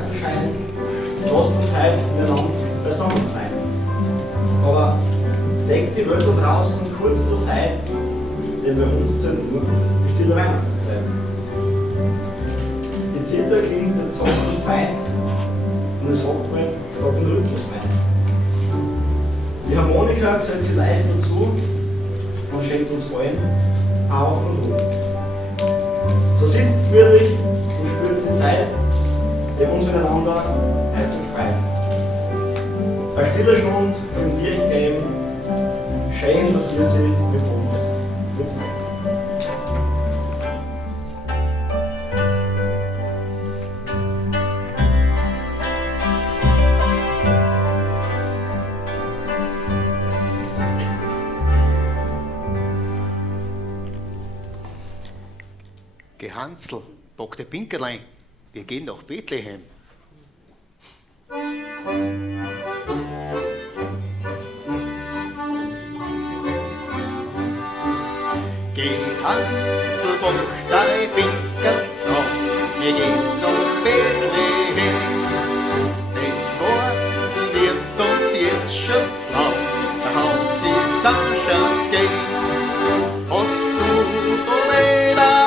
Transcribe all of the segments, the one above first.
Kerzenschein, lasst uns heute miteinander beisammen sein. Aber legt die Welt da draußen kurz zur Seite, denn bei uns zählt nur die stille Weihnachtszeit. Die Zither klingt jetzt sanft und fein und es hockt bald gerade den Rhythmus rein. Die Harmonika gesellt sie leicht dazu und schenkt uns allen auch von Ruhe. So sitzt gemütlich und spürt die Zeit, die uns miteinander heute zum Freund. Eine stille Stunde können wir euch geben, schön, dass ihr sie mit uns mitnehmt. Geh Hansl, bock der Pinkerlein, wir gehen nach Bethlehem. Geh Hansl, bock dein Pinkelzau, wir gehen nach Bethlehem. Das Wort wird uns jetzt schon zlau, da haben sie Saschens gehen. Hast du da leider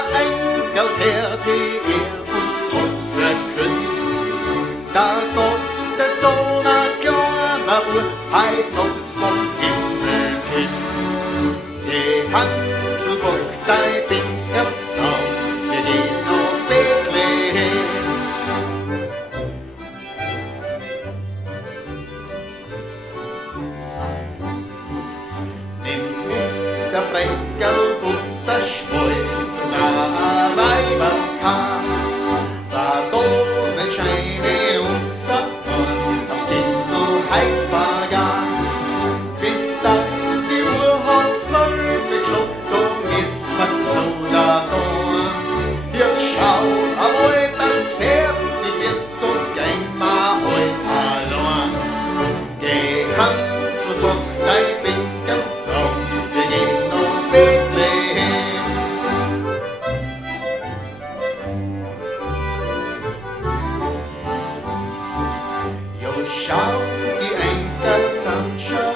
gehört, wie uns Gott verkündet. Da Gott der Sohn a kleiner Uhr heut Nacht vom Himmel kommt. Geh Hansl, bock dein Pinkelzau, wir gehen nach Bethlehem. Nimm mit der Breckerl, Butter, Schmolz und a Reiberkas, da Sonnenschein unser Haus aufs Kindlheit vergaß. Bis das die Uhr hat 12 geschlagen, dann ist was so da. Jetzt schau einmal, dass du fertig bist, sonst gehen wir heut allein. Geh Hansl, bock dein Pinkelzau, wir gehen nach Bethlehem. Jo, schau, die Enkel sind schon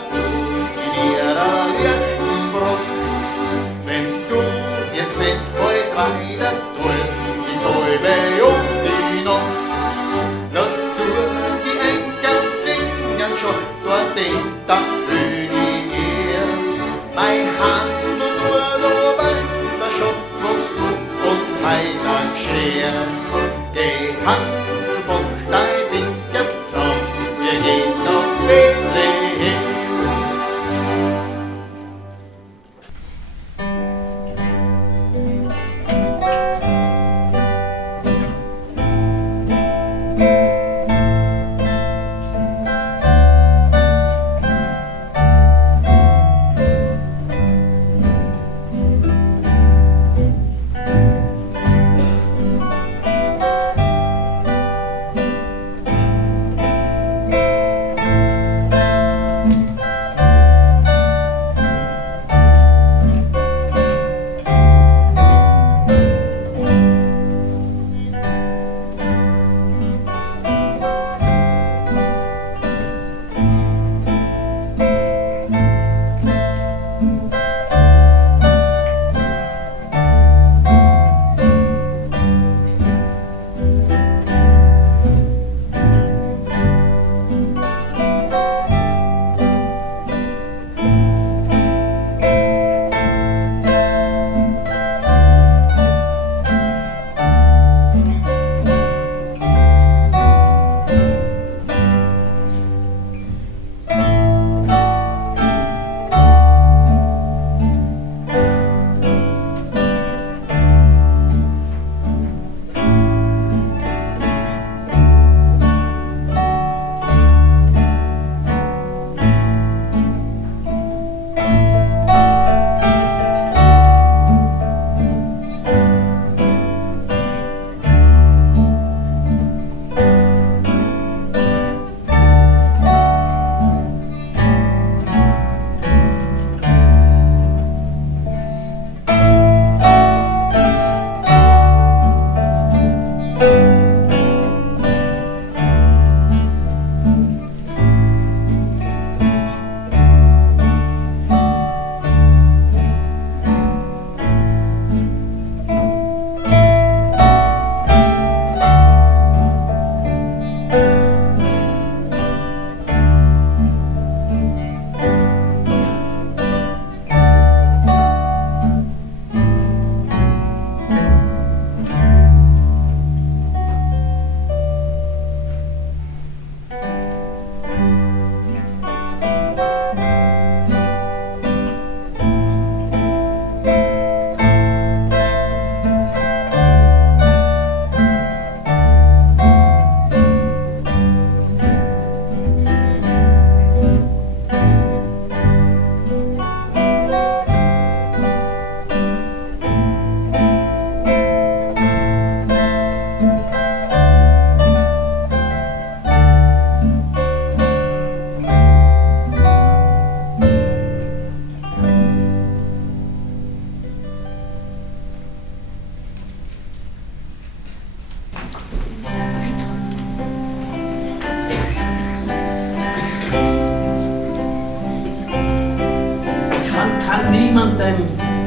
in ihrer rechten Brust. Wenn du jetzt nicht bald weiter tust, ist halbe um die Nacht. Lass zu, die Enkel singen schon dort hinter Höhe. Mein Hansl, nur da weiter schon, magst du uns heiter geschehen. Geh Hansl, bock dein Pinkelzau, wir gehen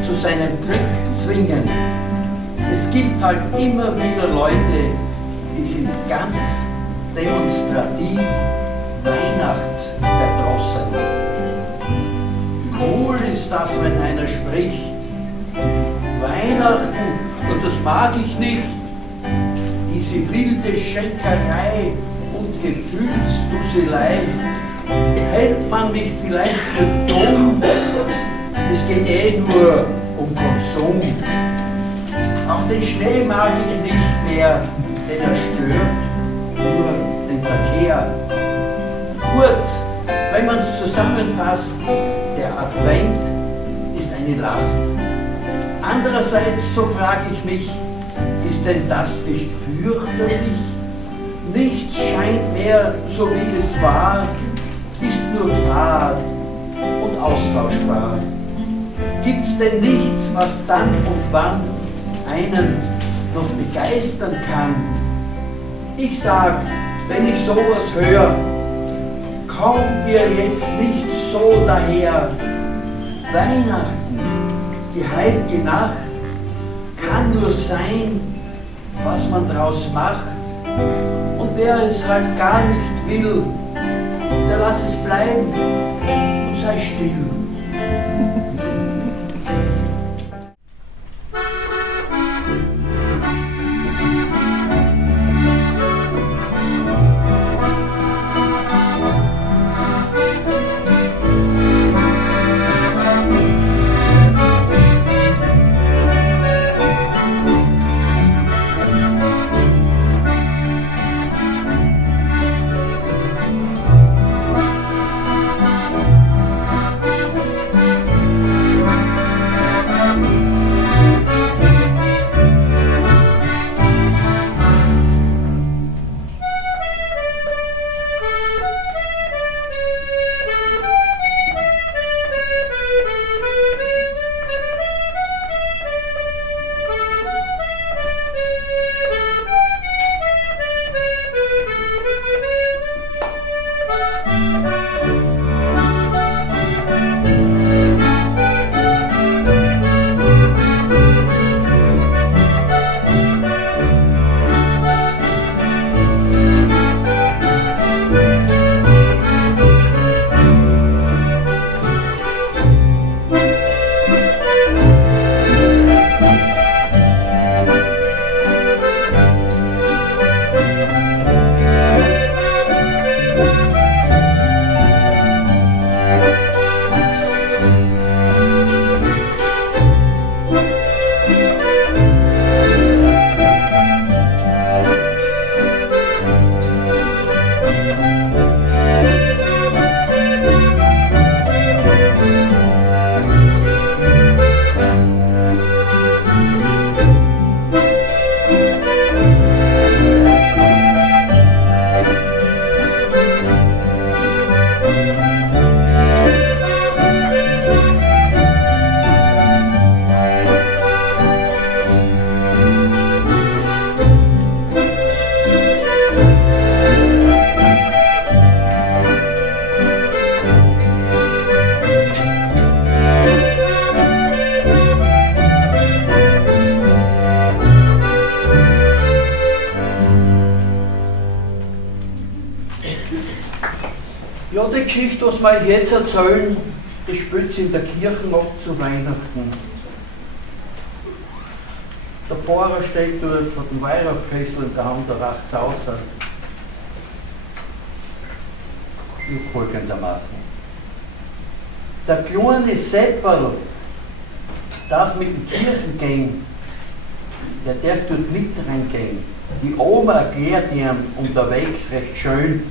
zu seinem Glück zwingen. Es gibt halt immer wieder Leute, die sind ganz demonstrativ weihnachtsverdrossen. Cool ist das, wenn einer spricht. Weihnachten, und das mag ich nicht, diese wilde Schenkerei und Gefühlsduselei. Hält man mich vielleicht für dumm? Es geht eh nur um Konsum. Auch den Schnee mag ich nicht mehr, denn er stört nur den Verkehr. Kurz, wenn man es zusammenfasst, der Advent ist eine Last. Andererseits, so frage ich mich, ist denn das nicht fürchterlich? Nichts scheint mehr so wie es war, ist nur fad und austauschbar. Gibt's denn nichts, was dann und wann einen noch begeistern kann? Ich sag, wenn ich sowas höre, kommt mir jetzt nicht so daher. Weihnachten, die heilige Nacht, kann nur sein, was man draus macht. Und wer es halt gar nicht will, der lass es bleiben und sei still. Ja, die Geschichte, was wir jetzt erzählen, das spielt sich in der Kirche noch zu Weihnachten. Der Pfarrer steht dort, hat einen Weihrauchkessel in der Hand, der raucht's aus. Folgendermaßen. Der kleine Sepperl darf mit den Kirchen gehen, der darf dort mit reingehen. Die Oma erklärt ihm unterwegs recht schön,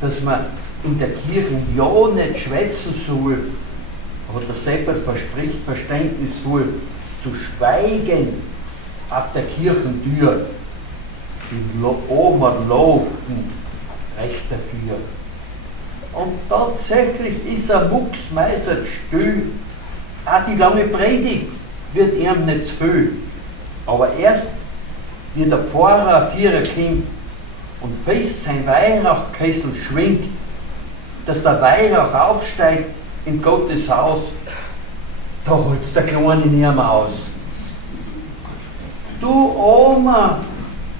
dass man in der Kirche ja nicht schwätzen soll, aber der Sepperl verspricht verständnisvoll zu schweigen ab der Kirchentür. Die Oma lobten recht dafür. Und tatsächlich ist er mucksmeisert still. Auch die lange Predigt wird ihm nicht zu viel. Aber erst, wie der Pfarrer Vierer kommt und fest sein Weihrauchkessel schwingt, dass der Weihrauch aufsteigt in Gottes Haus, Da holt's der Kleine nicht mehr aus. Du Oma,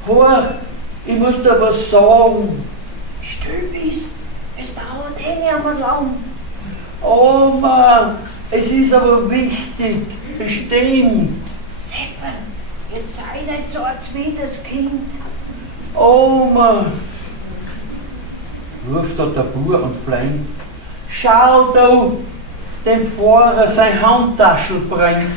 hör, ich muss dir was sagen. Still bist, es dauert eh nicht mehr lang. Oma, es ist aber wichtig, bestimmt. Seppel, jetzt sei nicht so ein zweites Kind. Oma, ruft da der Bub und fleint. Schau da, dem Pfarrer sein Handtaschel brennt.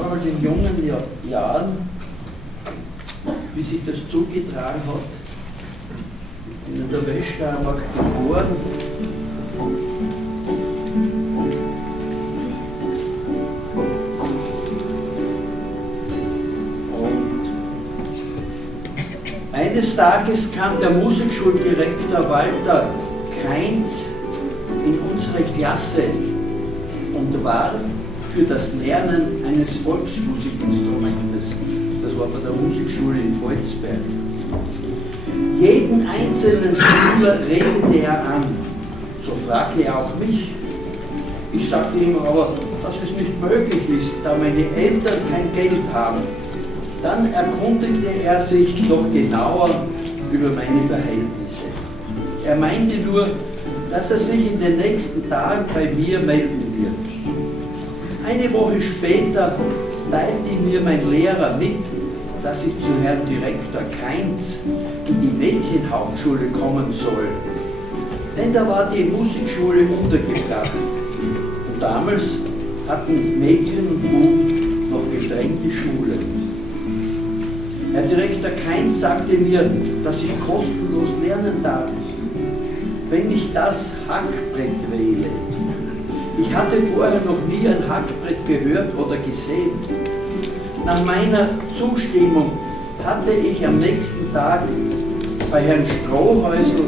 damals in jungen Jahren, wie sich das zugetragen hat, in der Weststeiermark geboren. Eines Tages kam der Musikschuldirektor Walter Kainz in unsere Klasse und war für das Lernen eines Volksmusikinstrumentes, das war bei der Musikschule in Volzberg. Jeden einzelnen Schüler redete er an, so fragte er auch mich. Ich sagte ihm aber, dass es nicht möglich ist, da meine Eltern kein Geld haben. Dann erkundigte er sich doch genauer über meine Verhältnisse. Er meinte nur, dass er sich in den nächsten Tagen bei mir melden wird. Eine Woche später teilte mir mein Lehrer mit, dass ich zu Herrn Direktor Kainz in die Mädchenhauptschule kommen soll. Denn da war die Musikschule untergebracht. Und damals hatten Mädchen und Buben noch getrennte Schule. Herr Direktor Kainz sagte mir, dass ich kostenlos lernen darf, wenn ich das Hackbrett wähle. Ich hatte vorher noch nie ein Hackbrett gehört oder gesehen. Nach meiner Zustimmung hatte ich am nächsten Tag bei Herrn Strohhäusl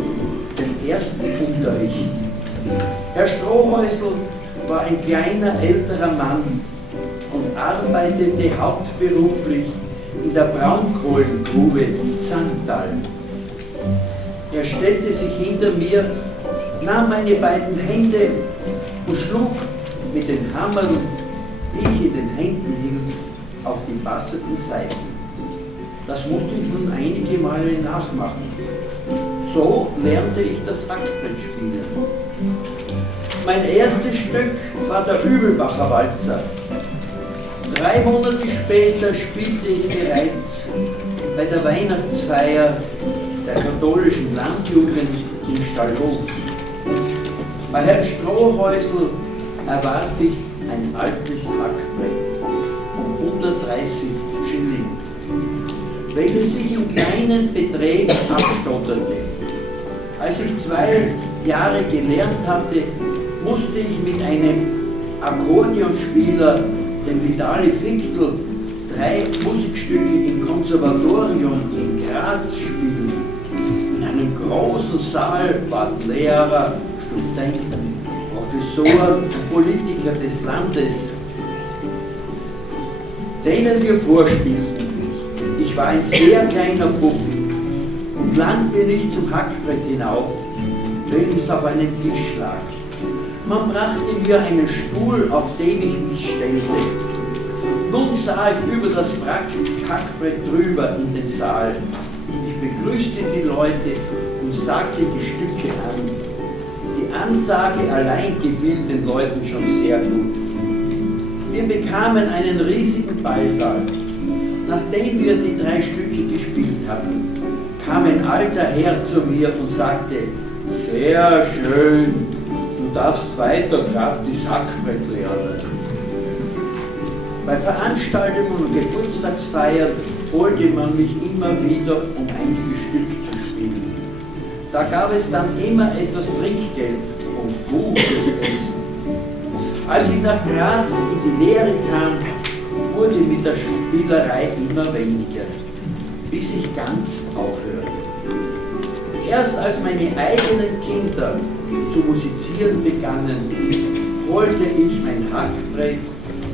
den ersten Unterricht. Herr Strohhäusl war ein kleiner älterer Mann und arbeitete hauptberuflich in der Braunkohlengrube Zangtal. Er stellte sich hinter mir, nahm meine beiden Hände und schlug mit den Hammern, die ich in den Händen hielt, auf die passenden Saiten. Das musste ich nun einige Male nachmachen. So lernte ich das Hackbrett spielen. Mein erstes Stück war der Übelbacher Walzer. 3 Monate später spielte ich bereits bei der Weihnachtsfeier der katholischen Landjugend in Stallhof. Bei Herrn Strohhäusl erwarb ich ein altes Hackbrett von 130 Schilling, welches ich in kleinen Beträgen abstotterte. Als ich 2 Jahre gelernt hatte, musste ich mit einem Akkordeonspieler, dem Vitali Fichtl, 3 Musikstücke im Konservatorium in Graz spielen. In einem großen Saal waren Lehrer, Studenten, Professoren und Politiker des Landes, denen wir vorspielten. Ich war ein sehr kleiner Bub und langte nicht zum Hackbrett hinauf, welches auf einen Tisch lag. Man brachte mir einen Stuhl, auf den ich mich stellte. Nun sah ich über das Hackbrett drüber in den Saal. Ich begrüßte die Leute und sagte die Stücke an. Die Ansage allein gefiel den Leuten schon sehr gut. Wir bekamen einen riesigen Beifall. Nachdem wir die 3 Stücke gespielt hatten, kam ein alter Herr zu mir und sagte, sehr schön, du darfst weiter gratis Hackbrett lernen. Bei Veranstaltungen und Geburtstagsfeiern holte man mich immer wieder, um einige Stücke zu spielen. Da gab es dann immer etwas Trinkgeld und gutes Essen. Als ich nach Graz in die Lehre kam, wurde mit der Spielerei immer weniger, bis ich ganz aufhörte. Erst als meine eigenen Kinder zu musizieren begannen, holte ich mein Hackbrett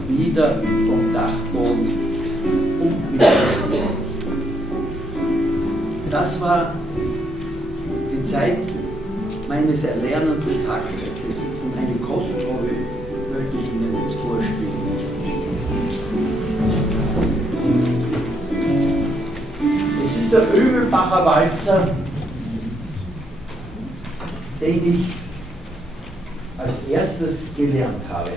wieder vom Dachboden und mitgespielt. Das war die Zeit meines Erlernens des Hackbrettes und eine Kostprobe möchte ich Ihnen jetzt vorspielen. Es ist der Übelbacher Walzer, den ich als erstes gelernt habe.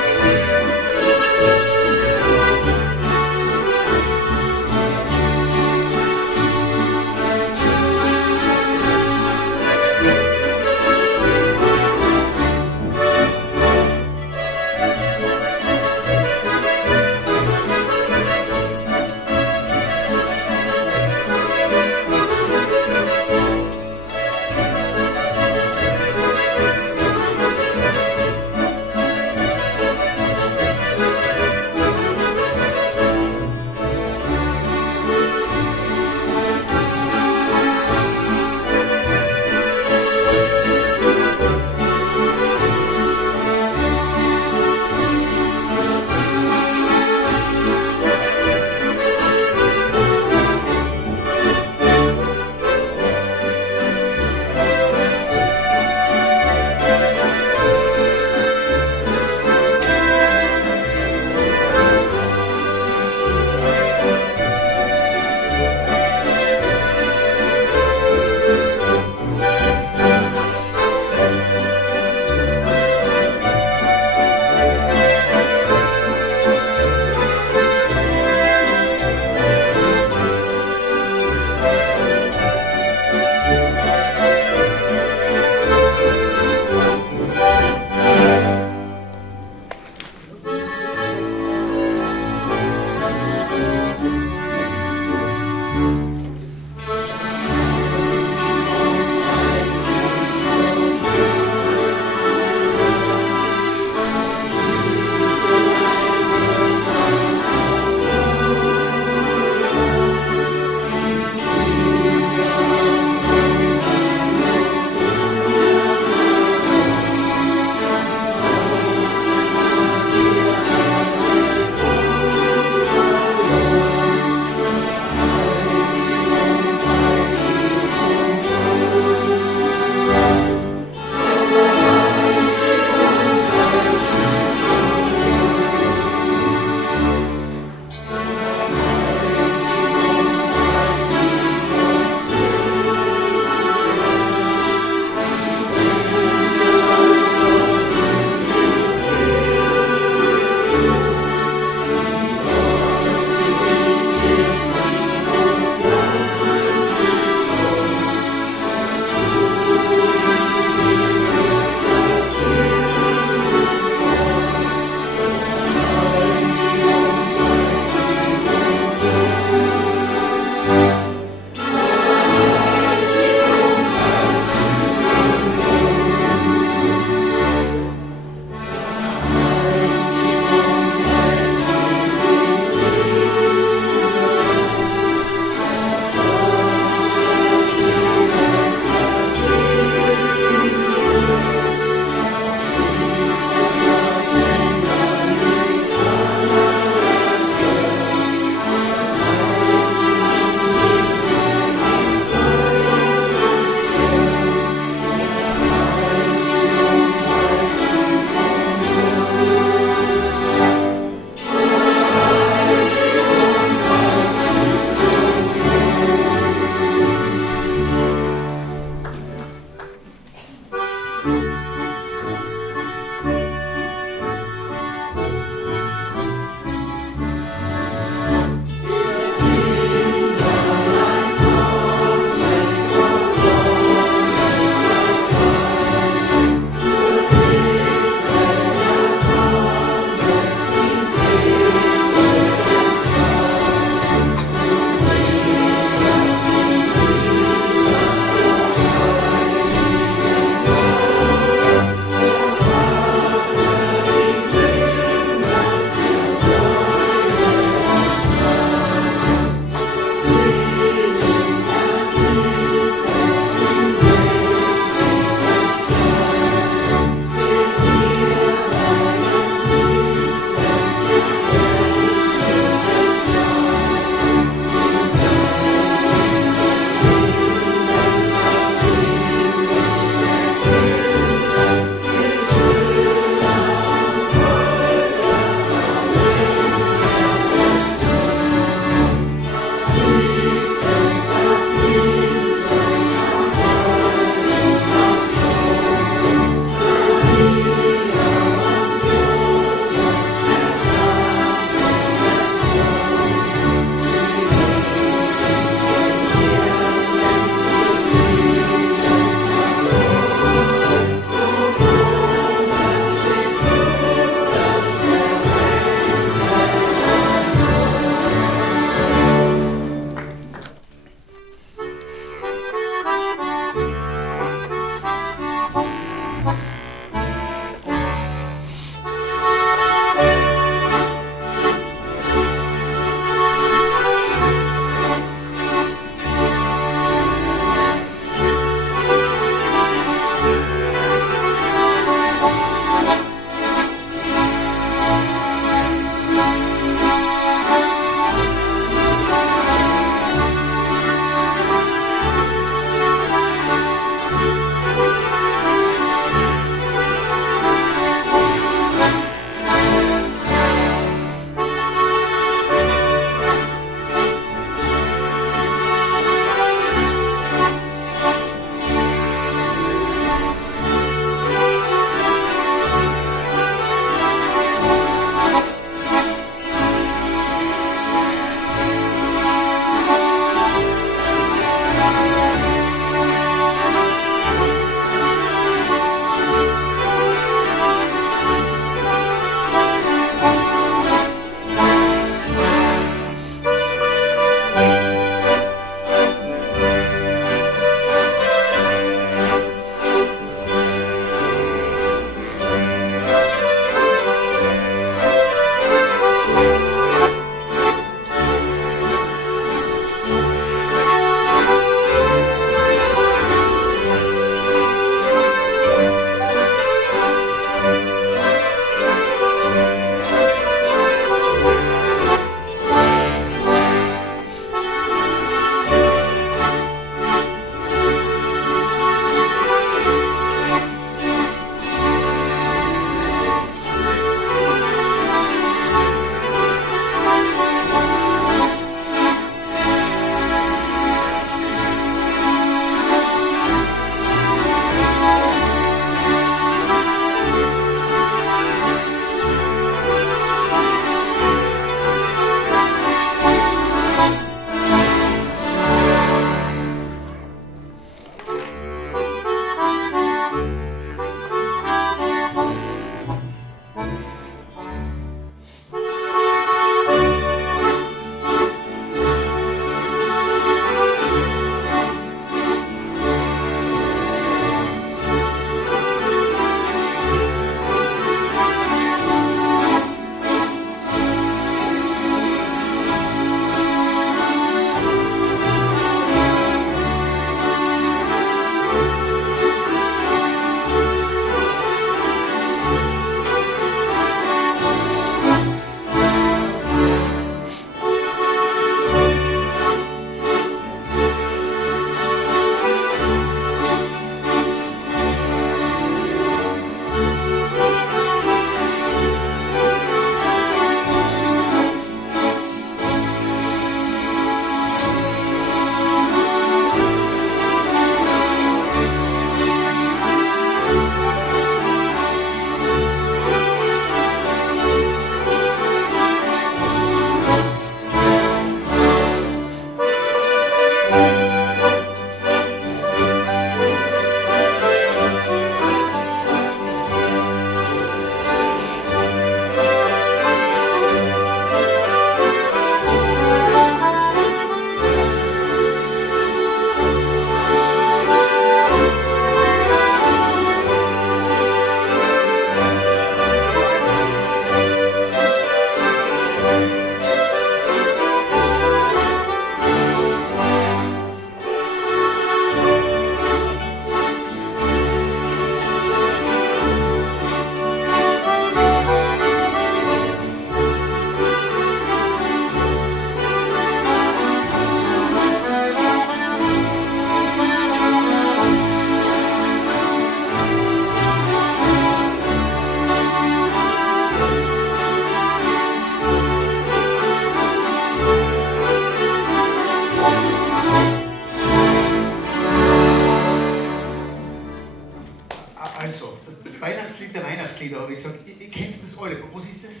habe ich gesagt, ihr kennt das alle. Was ist das?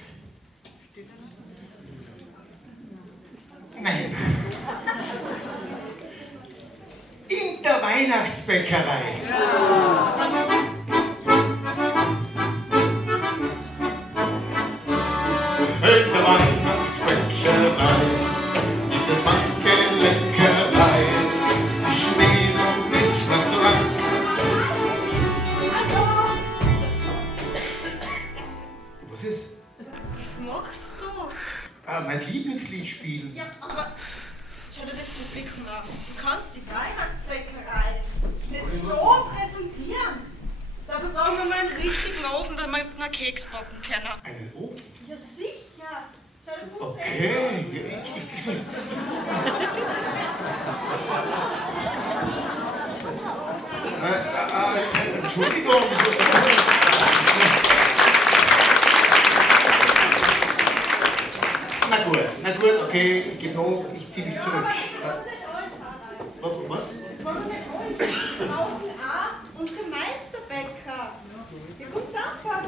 Nein. In der Weihnachtsbäckerei. In der Weihnachtsbäckerei gibt es manche Leckerei. Zwischen Mehl und Milch noch so lang. Was ist? Was machst du? Mein Lieblingslied spielen. Ja, aber schau dir das Publikum an. Du kannst die Weihnachtsbäckerei nicht so präsentieren. Dafür brauchen wir mal einen richtigen Ofen, damit wir einen Keks backen können. Einen Ofen? Ja, sicher. Schau dir gut Okay. Entschuldigung, Na gut, okay, ich gebe noch, ich ziehe mich zurück. Was? Das wollen wir nicht alles. Wir brauchen auch unsere Meisterbäcker. Die kommt's einfach.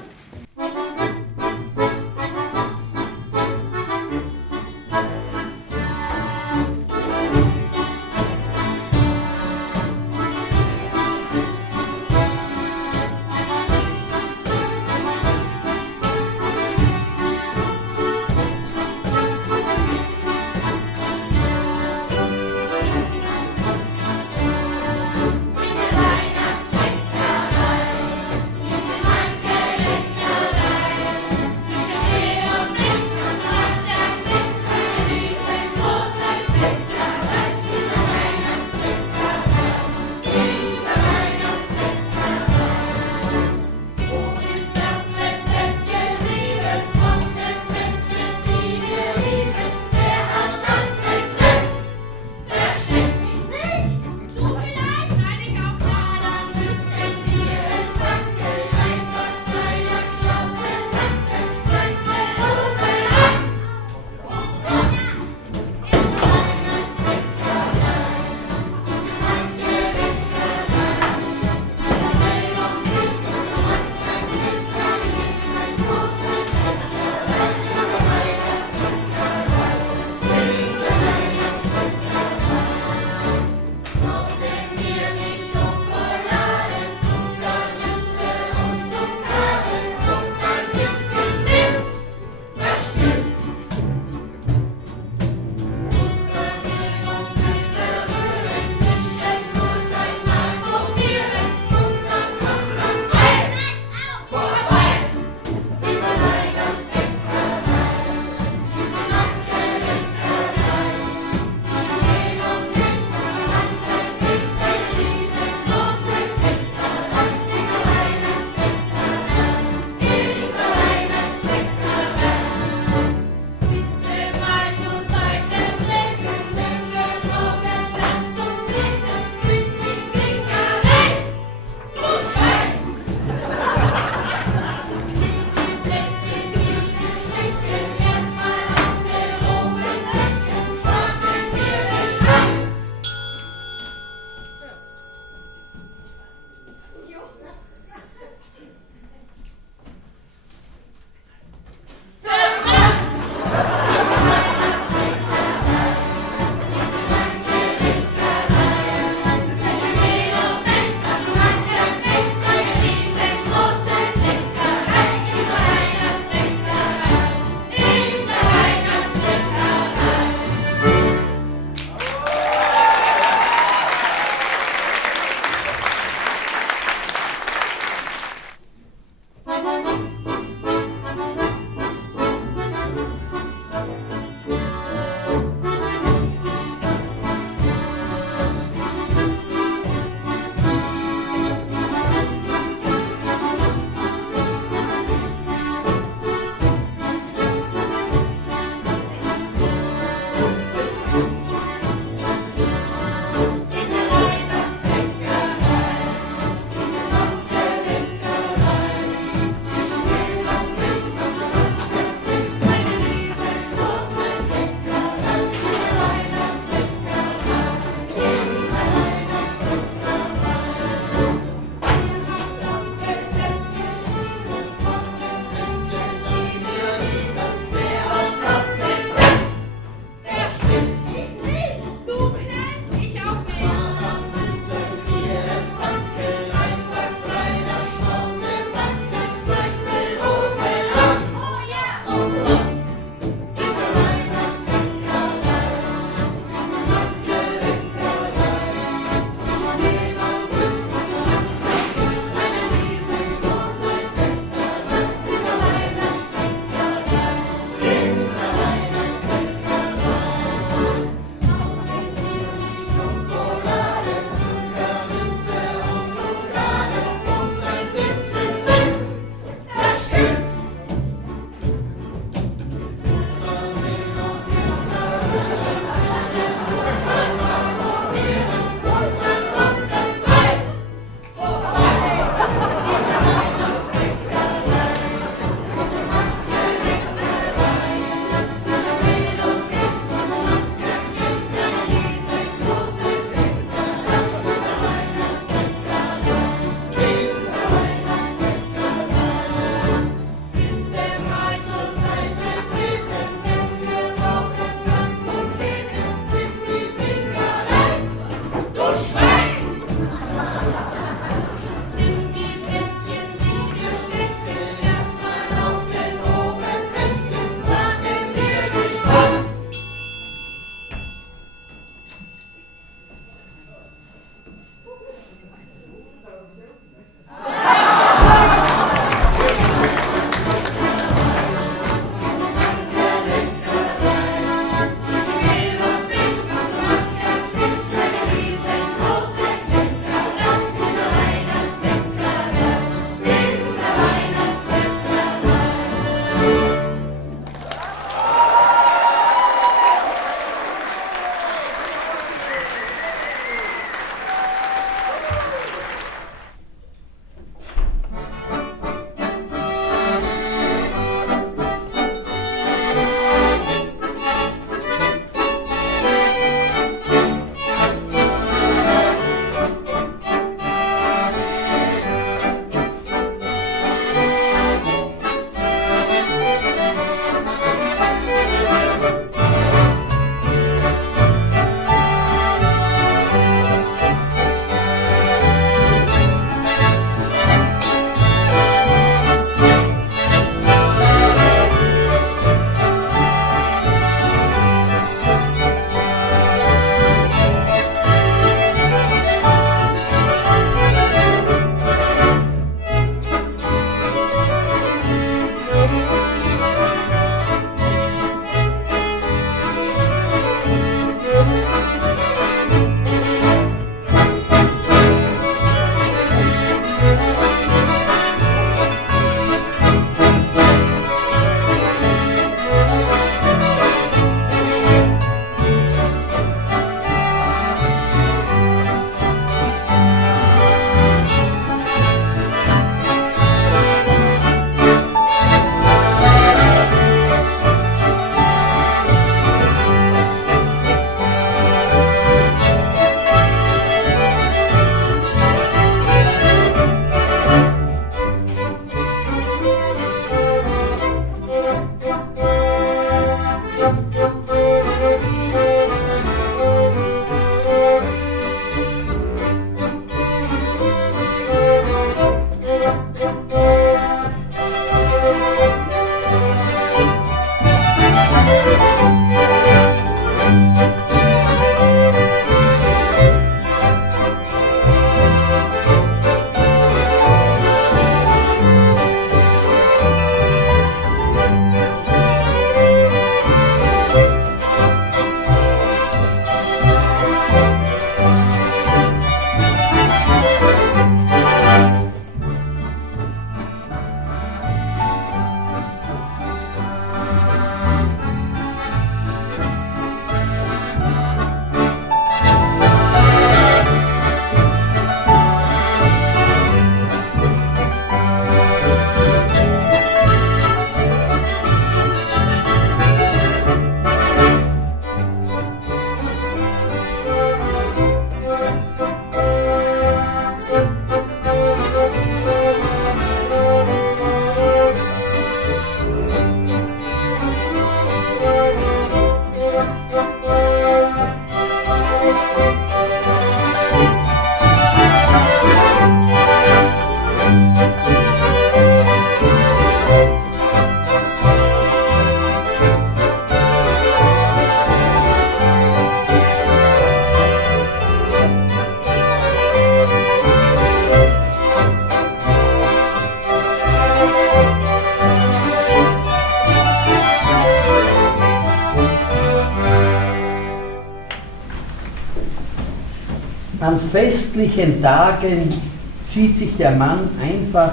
An festlichen Tagen zieht sich der Mann einfach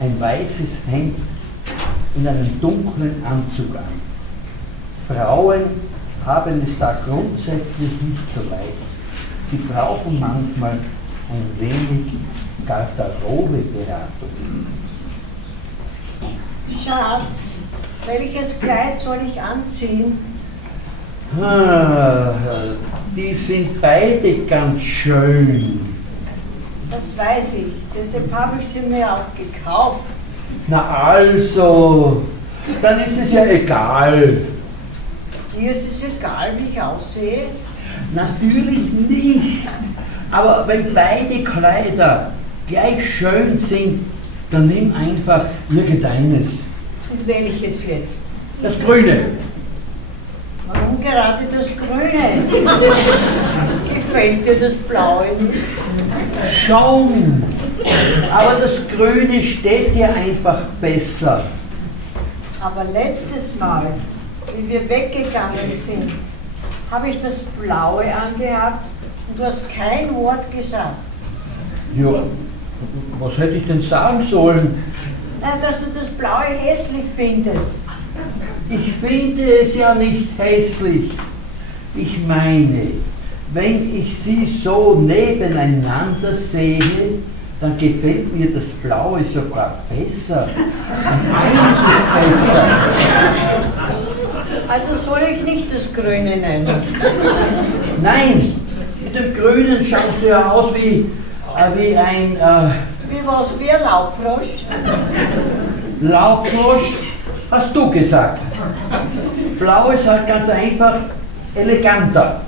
ein weißes Hemd in einem dunklen Anzug an. Frauen haben es da grundsätzlich nicht so leicht. Sie brauchen manchmal ein wenig Garderobeberatung. Schatz, welches Kleid soll ich anziehen? Die sind beide ganz schön. Das weiß ich, deshalb habe ich sie mir auch gekauft. Na also, dann ist es ja egal. Dir ist es egal, wie ich aussehe? Natürlich nicht. Aber wenn beide Kleider gleich schön sind, dann nimm einfach irgendeines. Und welches jetzt? Das Grüne. Warum gerade das Grüne? Gefällt dir das Blaue nicht? Schon. Aber das Grüne steht dir einfach besser. Aber letztes Mal, wie wir weggegangen sind, habe ich das Blaue angehabt und du hast kein Wort gesagt. Ja, was hätte ich denn sagen sollen? Na, dass du das Blaue hässlich findest. Ich finde es ja nicht hässlich. Ich meine, wenn ich sie so nebeneinander sehe, dann gefällt mir das Blaue sogar besser. Einiges besser. Also soll ich nicht das Grüne nennen? Nein, mit dem Grünen schaust du ja aus wie ein Wie was, wie ein Laubfrosch? Laubfrosch, hast du gesagt. Blau ist halt ganz einfach eleganter.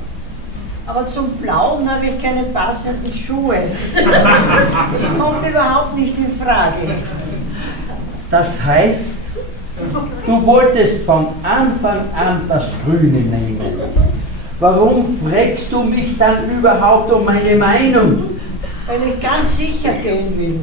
Aber zum Blauen habe ich keine passenden Schuhe. Das kommt überhaupt nicht in Frage. Das heißt, du wolltest von Anfang an das Grüne nehmen. Warum fragst du mich dann überhaupt um meine Meinung? Weil ich ganz sicher gehen will.